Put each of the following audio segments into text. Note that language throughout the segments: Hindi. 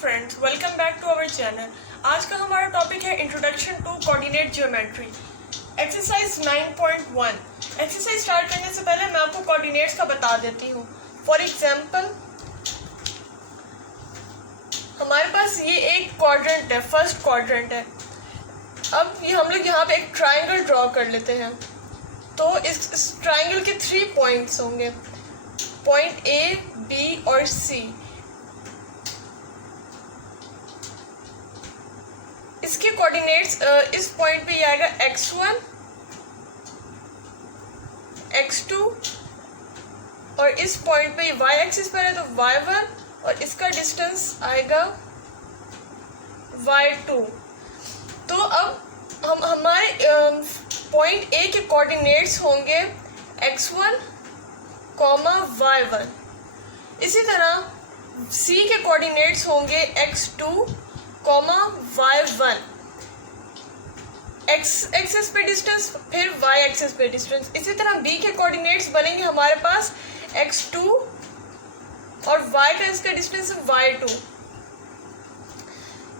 Friends, welcome back to our channel. आज का हमारा टॉपिक है introduction to coordinate geometry, exercise 9.1। Exercise start करने से पहले मैं आपको कोऑर्डिनेट्स का बता देती हूँ। फॉर एग्जांपल, हमारे पास ये एक क्वाड्रेंट है, फर्स्ट क्वाड्रेंट है। अब ये हम लोग यहाँ पे एक ट्राइंगल ड्रॉ कर लेते हैं। तो इस ट्राइंगल के 3 पॉइंट्स होंगे, पॉइंट ए, बी और सी। इसके कोऑर्डिनेट्स इस पॉइंट पे ये आएगा x1, x2 और इस पॉइंट पे ये y एक्सिस पर है तो y1 और इसका डिस्टेंस आएगा y2। तो अब हम हमारे पॉइंट ए के कोऑर्डिनेट्स होंगे x1, y1। इसी तरह सी के कोऑर्डिनेट्स होंगे x2, y1। x एक्सिस पे डिस्टेंस, फिर y एक्सिस पे डिस्टेंस। इसी तरह b के कोऑर्डिनेट्स बनेंगे हमारे पास x2 और y का इसका डिस्टेंस y2।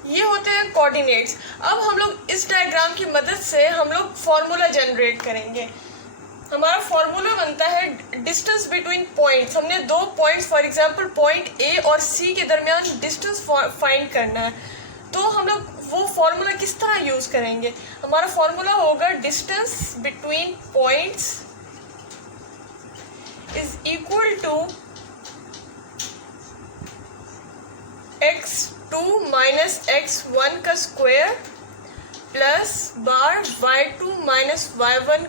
ये होते हैं कोऑर्डिनेट्स। अब हम लोग इस डायग्राम की मदद से हम लोग फॉर्मूला जनरेट करेंगे। हमारा फॉर्मूला बनता है डिस्टेंस बिटवीन पॉइंट्स। हमने 2 points, for example point A और सी के दरमियान डिस्टेंस फाइंड करना है। तो हम लोग वो फॉर्मूला किस तरह यूज करेंगे? हमारा फॉर्मूला होगा distance between points is equal to x2 minus x1 का स्क्वायर प्लस बार y2 माइनस y1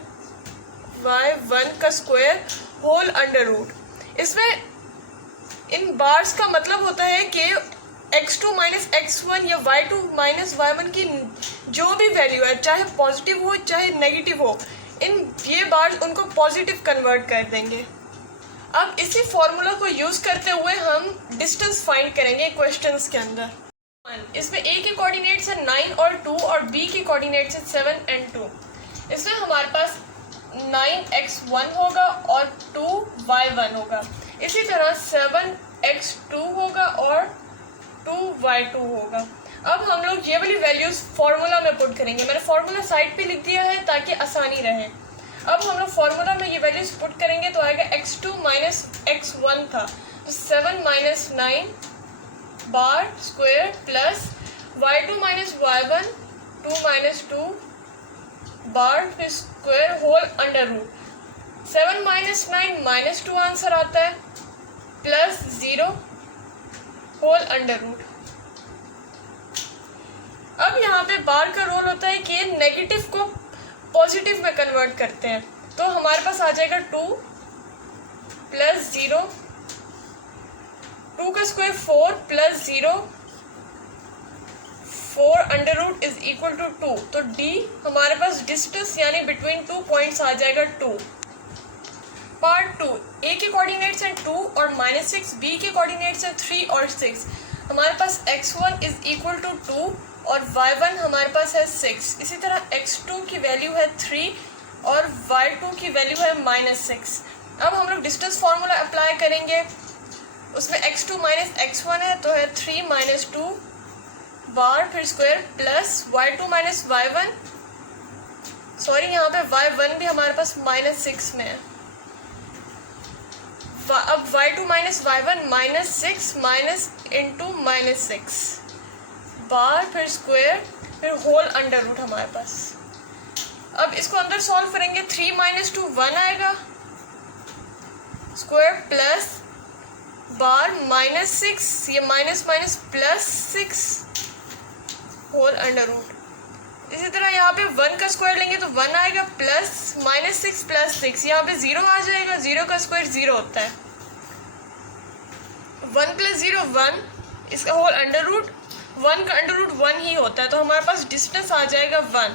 का स्क्वायर होल अंडर रूट। इसमें इन बार्स का मतलब होता है कि x2 माइनस x1 या y2 माइनस y1 की जो भी वैल्यू है, चाहे पॉजिटिव हो चाहे नेगेटिव हो, ये बार्स उनको पॉजिटिव कन्वर्ट कर देंगे। अब इसी फॉर्मूला को यूज करते हुए हम डिस्टेंस फाइंड करेंगे क्वेश्चंस के अंदर। इसमें a के कोऑर्डिनेट्स है 9 और 2 और b के कोऑर्डिनेट्स है 7 और 2। इसमें हमारे पास 9x1 होगा और 2y1 होगा। इसी तरह 7x2 होगा और 2y2 होगा। अब हम लोग ये वाली वैल्यूज फॉर्मूला में पुट करेंगे। मैंने फॉर्मूला साइड पे लिख दिया है ताकि आसानी रहे। अब हम लोग फॉर्मूला में ये वैल्यूज पुट करेंगे तो आएगा x2 माइनस x1 था तो 7 माइनस 9 बार square plus y2 minus y1 2 minus 2 बार फिर square whole under root. 7 minus 9 minus 2 answer आता है प्लस 0 होल अंडर रूट। अब यहाँ पे बार का रोल होता है कि नेगेटिव को पॉजिटिव में कन्वर्ट करते हैं। तो हमारे पास आ जाएगा 2 प्लस 0, 2 का square 4 plus 0 4 under root is equal to 2। तो d हमारे पास डिस्टेंस यानी बिटवीन 2 पॉइंट्स आ जाएगा 2। पार्ट 2, a के कोऑर्डिनेट्स हैं 2 और -6, b के कोऑर्डिनेट्स हैं 3 और 6। हमारे पास x1 इज इक्वल टू 2 और y1 हमारे पास है 6। इसी तरह x2 की वैल्यू है 3 और y2 की वैल्यू है -6। अब हम लोग डिस्टेंस फार्मूला अप्लाई करेंगे। उसमें x2 माइनस x1 है तो है 3 माइनस 2 बार फिर square plus y2 minus y1, sorry यहाँ पे y1 भी हमारे पास -6 में है। अब y2 minus y1 -6 minus into -6 बार फिर स्क्वायर फिर होल अंडर रूट हमारे पास। अब इसको अंदर सॉल्व करेंगे। 3 माइनस 2 1 आएगा स्क्वायर प्लस बार -6, ये minus minus plus 6 whole under root. इसी तरह यहाँ पे 1 का स्क्वायर लेंगे तो 1 आएगा प्लस -6 प्लस 6, यहाँ पे 0 आ जाएगा। 0 का स्क्वायर 0 होता है। 1 प्लस 0 1, इसका होल अंडर रूट 1 का अंडर रूट 1 ही होता है। तो हमारे पास डिस्टेंस आ जाएगा 1।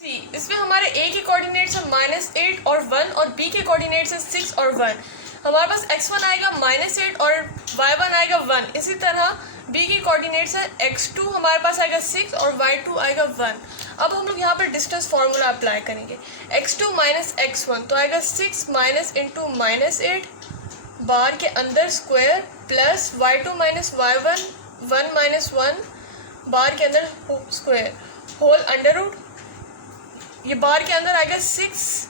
सी, इसमें हमारे a के कोऑर्डिनेट्स है -8 और 1 और b के कोऑर्डिनेट्स है 6 और 1। हमारे पास x1 आएगा -8 और y1 आएगा 1। इसी तरह b के कोऑर्डिनेट्स है x2 हमारे पास आएगा 6 और y2 आएगा 1। अब हम लोग यहाँ पर डिस्टेंस फार्मूला अप्लाई करेंगे। x2 माइनस x1 तो आएगा 6 माइनस इंटू -8 बार के अंदर square plus y2 minus y1 1 minus 1 बार के अंदर स्क्वायर होल अंडर रूट, ये बार के अंदर आएगा 6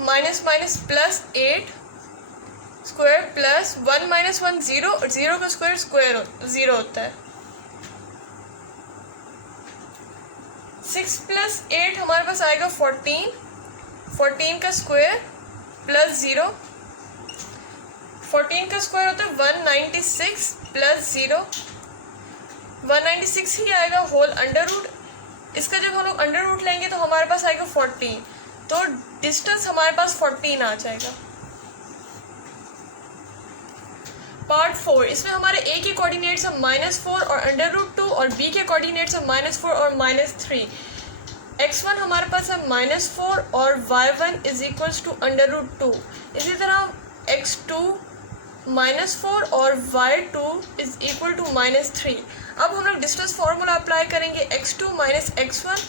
minus minus plus 8 square plus 1 minus 1 0, और 0 का स्क्वायर स्क्वायर 0 होता है। 6 प्लस 8 हमारे पास आएगा 14, 14 का स्क्वायर प्लस 0, 14 का स्क्वायर होता है 196 प्लस 0, 196 ही आएगा होल अंडर रूट। इसका जब हम लोग अंडर रूट लेंगे तो हमारे पास आएगा 14, तो डिस्टेंस हमारे पास 14 आ जाएगा। पार्ट 4, इसमें हमारे a के कोऑर्डिनेट्स है -4 और अंडर रूट 2 और b के कोऑर्डिनेट्स है -4 और -3। x1 हमारे पास है -4 और y1 is equals to under root 2। इसी तरह x2 -4 और y2 इज इक्वल टू -3। अब हम लोग डिस्टेंस फार्मूला अप्लाई करेंगे, x2 minus x1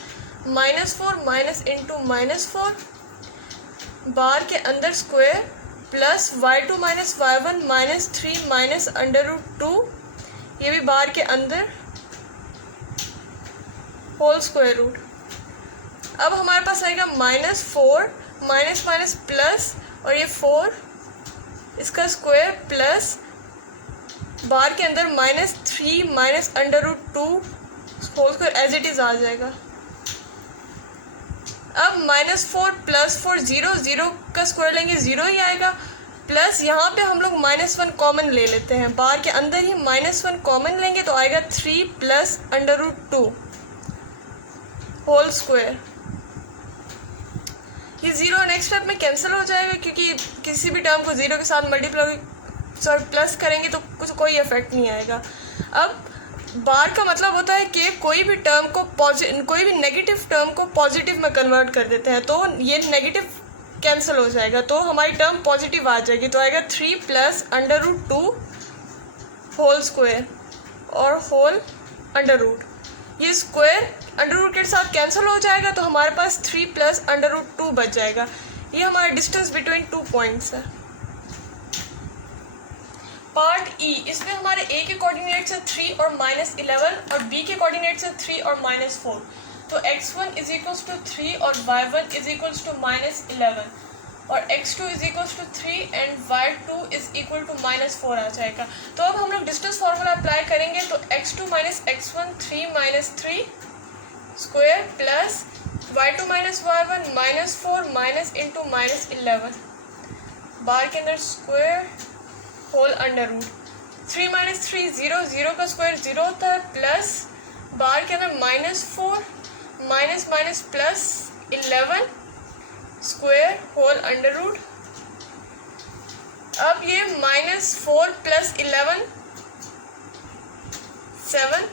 -4 minus into -4 bar के अंदर square plus y2 minus y1 -3 minus under root 2, ये भी बार के अंदर होल स्क्वायर रूट। अब हमारे पास आएगा -4 माइनस माइनस प्लस और ये 4 इसका स्क्वायर प्लस बार के अंदर -3 minus under root 2 whole square as it is आ जाएगा। अब -4 प्लस 4 0, 0 का स्क्वायर लेंगे 0 ही आएगा, प्लस यहाँ पे हम लोग -1 कॉमन ले लेते हैं, बार के अंदर ही -1 कॉमन लेंगे तो आएगा 3 plus under root 2 whole square. ये 0 नेक्स्ट स्टेप में कैंसिल हो जाएगा क्योंकि किसी भी टर्म को 0 के साथ मल्टीप्लाई प्लस करेंगे तो कुछ कोई इफेक्ट नहीं आएगा। अब बार का मतलब होता है कि कोई भी टर्म को कोई भी नेगेटिव टर्म को पॉजिटिव में कन्वर्ट कर देते हैं, तो ये नेगेटिव कैंसिल हो जाएगा तो हमारी टर्म पॉजिटिव आ जाएगी, तो आएगा 3 plus under root 2 whole square और होल अंडर रूट। ये स्क्वायर अंडर रूट के साथ कैंसिल हो जाएगा तो हमारे पास 3 प्लस अंडर रूट 2 बच जाएगा। ये हमारा डिस्टेंस बिटवीन 2 पॉइंट्स है। पार्ट ई, इसमें हमारे a के कोऑर्डिनेट्स है 3 और -11 और b के कोऑर्डिनेट्स है 3 और -4। तो x1 इज इक्वल्स टू 3 और y1 इज इक्वल्स टू -11 और x2 is equals to 3 and y2 is equal to -4 आ जाएगा। तो अब हम लोग डिस्टेंस फार्मूला अप्लाई करेंगे, तो x2 minus x1 3 - 3 square plus y2 minus y1 -4 minus into -11 बार के अंदर स्क्वायर होल अंडर रूट। 3 - 3 0, 0 का स्क्वायर 0 होता है, प्लस बार के अंदर -4 minus minus plus 11 square whole under root. अब ये -4 प्लस 11 7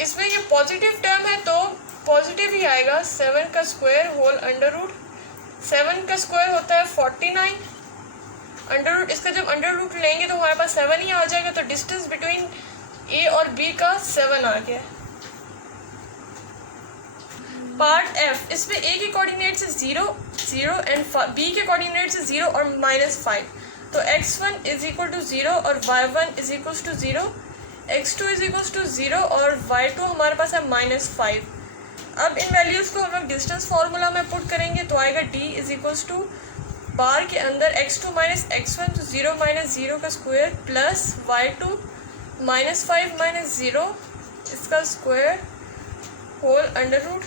इसमें ये पॉजिटिव टर्म है तो पॉजिटिव ही आएगा। 7 का स्क्वायर होल अंडर रूट, 7 का स्क्वायर होता है 49 अंडर रूट। इसका जब अंडर रूट लेंगे तो हमारे पास 7 ही आ जाएगा, तो डिस्टेंस बिटवीन a और b का 7 आ गया। पार्ट एफ, इसमें a के कोऑर्डिनेट्स है 0 0 एंड b के कोऑर्डिनेट्स है 0 और -5। तो x1 इज इक्वल टू 0 और y1 is equal to 0, x2 is equal to 0 और y2 हमारे पास है -5। अब इन वैल्यूज़ को हम लोग डिस्टेंस फार्मूला में पुट करेंगे तो आएगा d इज इक्वल टू बार के अंदर x2 माइनस x1 तो 0 माइनस 0 का स्क्वायर प्लस y2 -5 माइनस 0 इसका स्क्वायर होल अंडर रूट।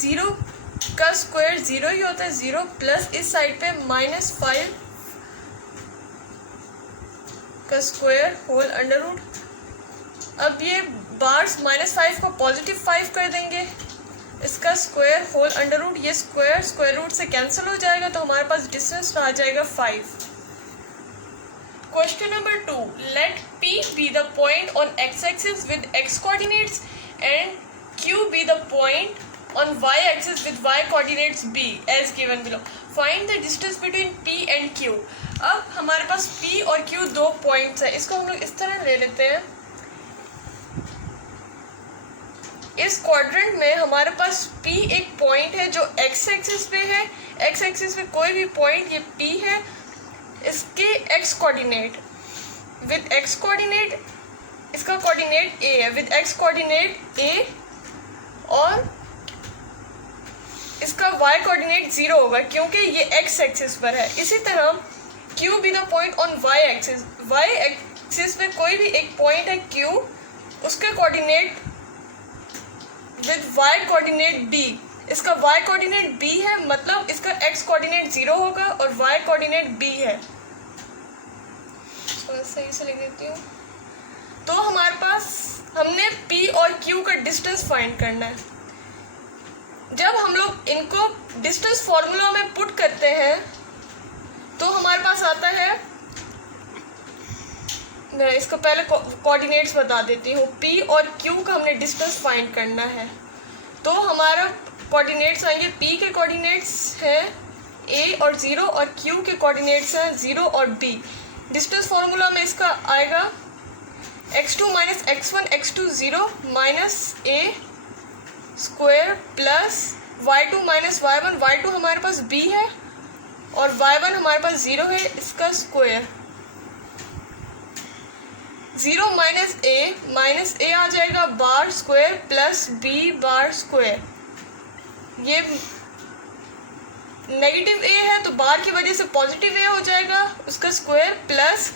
0 का स्क्वायर 0 ही होता है, 0 प्लस इस साइड पे -5 का स्क्वायर होल अंडर रूट। अब ये बार्स -5 को +5 कर देंगे, इसका स्क्वायर होल अंडर रूट। ये स्क्वायर स्क्वायर रूट से कैंसिल हो जाएगा तो हमारे पास डिस्टेंस आ जाएगा 5। Question number 2, let P be the point on x-axis with x coordinates and Q be the point on y-axis with y coordinates b as given below. Find the distance between P and Q. अब हमारे पास P और Q दो पॉइंट्स है, इसको हम लोग इस तरह ले लेते हैं। इस क्वाड्रेंट में हमारे पास P एक पॉइंट है जो x एक्सिस पे है, x एक्सिस पे कोई भी पॉइंट ये P है, इसके x coordinate with x coordinate, इसका कोऑर्डिनेट a है विद x कोऑर्डिनेट a, और इसका y कोऑर्डिनेट 0 होगा क्योंकि ये x एक्सिस पर है। इसी तरह Q be the point on y axis, y axis पे कोई भी एक पॉइंट है Q, उसके coordinate with y coordinate b, इसका y कोऑर्डिनेट b है, मतलब इसका x कोऑर्डिनेट 0 होगा और y कोऑर्डिनेट b है। सही से लिख देती हूँ। तो हमारे पास हमने P और Q का डिस्टेंस फाइंड करना है। जब हम लोग इनको डिस्टेंस फॉर्मूला में पुट करते हैं तो हमारे पास आता है, मैं इसको पहले कोऑर्डिनेट्स बता देती हूँ। P और Q का हमने डिस्टेंस फाइंड करना है, तो हमारा कोऑर्डिनेट्स आएंगे, P के कोऑर्डिनेट्स हैं A और 0 और Q के कोऑर्डिनेट्स हैं 0 और B। डिस्टेंस फार्मूला में इसका आएगा x2 minus x1 x2 0 minus a square plus y2 minus y1, y2 हमारे पास b है और y1 हमारे पास 0 है, इसका स्क्वायर 0 माइनस a आ जाएगा बार square plus b bar square. ये नेगेटिव a है तो बार की वजह से पॉजिटिव a हो जाएगा, उसका स्क्वायर प्लस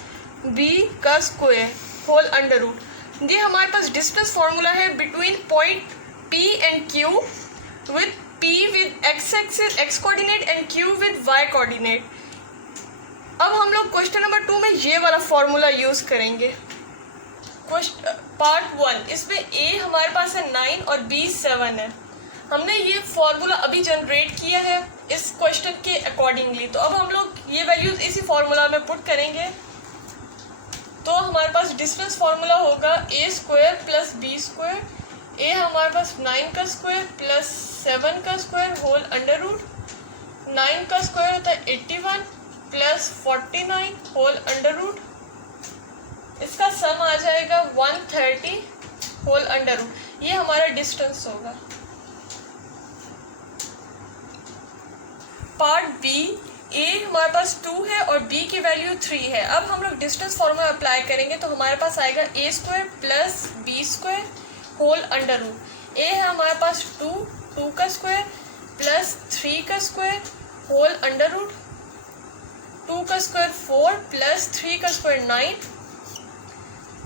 b का स्क्वायर होल अंडर रूट। ये हमारे पास डिस्टेंस फार्मूला है between point P and Q with P with x axis x coordinate and Q with y coordinate. अब हम लोग क्वेश्चन नंबर 2 में ये वाला फार्मूला यूज करेंगे। पार्ट 1, इसमें a हमारे पास है 9 और b 7 है। हमने ये फार्मूला अभी जनरेट किया है इस क्वेश्चन के अकॉर्डिंगली, तो अब हम लोग ये वैल्यूज इसी फार्मूला में पुट करेंगे। तो हमारे पास डिस्टेंस फार्मूला होगा a square plus b square. a हमारे पास 9 का स्क्वायर प्लस 7 का स्क्वायर होल अंडर रूट। 9 का स्क्वायर होता है 81 प्लस 49 होल अंडर रूट, इसका सम आ जाएगा 130 होल अंडर रूट। ये हमारा डिस्टेंस होगा। पार्ट बी, a हमारे पास 2 है और b की वैल्यू 3 है। अब हम लोग डिस्टेंस फॉर्मूला अप्लाई करेंगे तो हमारे पास आएगा a square plus b square whole under root. a है हमारे पास 2 का स्क्वायर प्लस 3 का स्क्वायर होल अंडर रूट। 2 का स्क्वायर 4 प्लस 3 का स्क्वायर 9,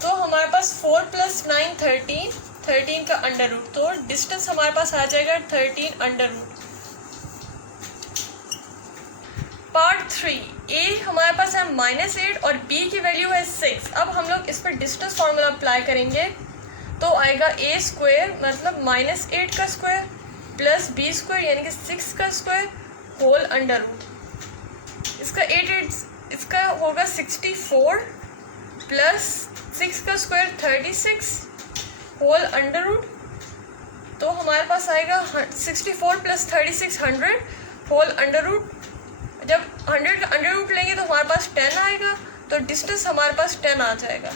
तो हमारे पास 4 प्लस 9 13 का अंडर रूट, तो डिस्टेंस हमारे पास आ जाएगा 13 अंडर रूट। पार्ट 3, a हमारे पास है -8 और b की वैल्यू है 6। अब हम लोग इस पर डिस्टेंस फार्मूला अप्लाई करेंगे तो आएगा a स्क्वायर मतलब -8 का स्क्वायर प्लस b स्क्वायर यानी कि 6 का स्क्वायर होल अंडर रूट। इसका होगा 64 प्लस 6 का स्क्वायर 36 होल अंडर रूट, तो हमारे पास आएगा 64 प्लस 36 100 होल अंडर रूट। जब 100 का अंडर रूट लेंगे तो हमारे पास 10 आएगा, तो डिस्टेंस हमारे पास 10 आ जाएगा।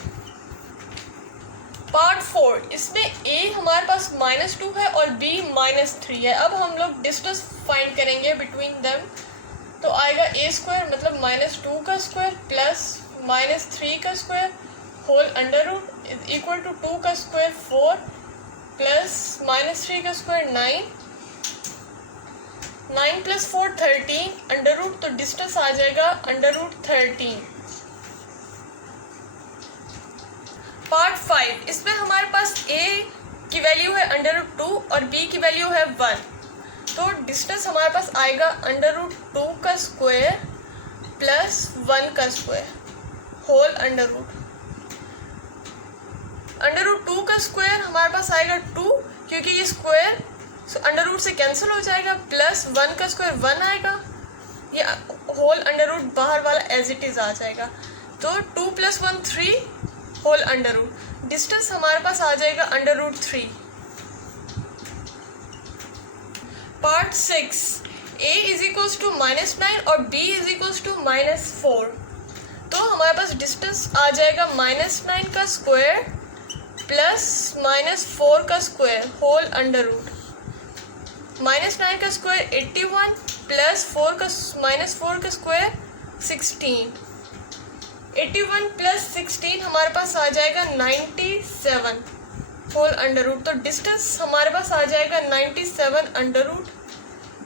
पार्ट 4, इसमें a हमारे पास -2 है और b -3 है। अब हम लोग डिस्टेंस फाइंड करेंगे बिटवीन देम, तो आएगा a स्क्वायर मतलब -2 का स्क्वायर प्लस -3 का square whole under root is equal to 2 का स्क्वायर 4 प्लस -3 का स्क्वायर 9 प्लस 4 13 अंडर रूट, तो डिस्टेंस आ जाएगा अंडर रूट 13। पार्ट 5, इसमें हमारे पास a की वैल्यू है अंडर रूट 2 और b की वैल्यू है 1, तो डिस्टेंस हमारे पास आएगा अंडर रूट 2 का स्क्वायर प्लस 1 का square whole under root. Under root 2 का स्क्वायर हमारे पास आएगा 2 क्योंकि ये स्क्वायर अंडर रूट से कैंसिल हो जाएगा, प्लस 1 का स्क्वायर 1 आएगा, ये होल अंडर रूट बाहर वाला एज इट इज आ जाएगा, तो 2 + 1 3 होल अंडर रूट। डिस्टेंस हमारे पास आ जाएगा अंडर रूट 3। पार्ट 6, a = -9 और b = -4, तो हमारे पास डिस्टेंस आ जाएगा -9 का स्क्वायर प्लस -4 का स्क्वायर होल अंडर रूट, -9 का स्क्वायर 81 प्लस -4 का स्क्वायर 16, 81 प्लस 16 हमारे पास आ जाएगा 97 होल अंडर रूट। तो डिस्टेंस हमारे पास आ जाएगा 97 अंडर रूट,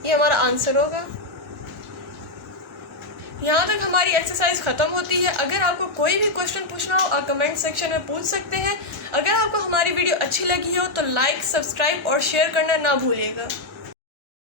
ये हमारा आंसर होगा। यहाँ तक हमारी एक्सरसाइज खत्म होती है। अगर आपको कोई भी क्वेश्चन पूछना हो आप कमेंट सेक्शन में पूछ सकते हैं। अगर आपको हमारी वीडियो अच्छी लगी हो तो लाइक, सब्सक्राइब और शेयर करना ना भूलिएगा।